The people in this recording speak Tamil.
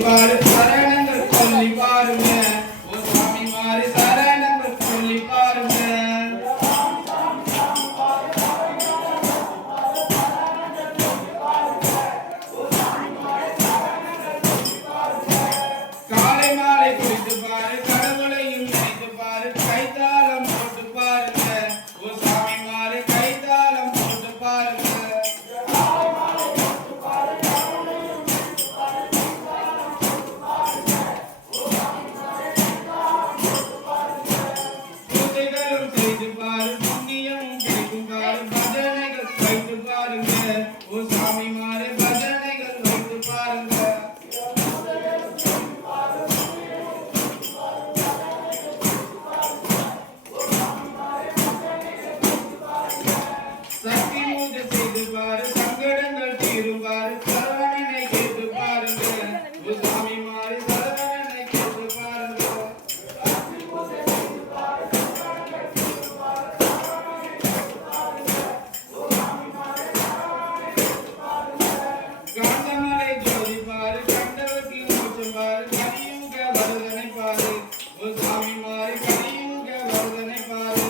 பாரு சரணங்கள் சொல்லி பாருங்க ஓ சாமி மாறி சரணங்கள் சொல்லி பாருங்க காலை மாலை குடித்து பாரு கடவுளையும் நினைத்து பாரு கைத்தாளம் போட்டு பாருங்க ஓ சாமி மாறி கைத்தாளம் போட்டு பாருங்க சங்கடங்கள் தீருவாரு சரவணனை கேட்டு பாருங்க சாமி மாறி சரவணனை கேட்டு பாருங்க காந்தமலை ஜோதி பாரு கண்டவர்க்கு மோட்சம் பாரு கலியுக வரதனை பாரு சாமி மாறி கலியுக வரதனை பாரு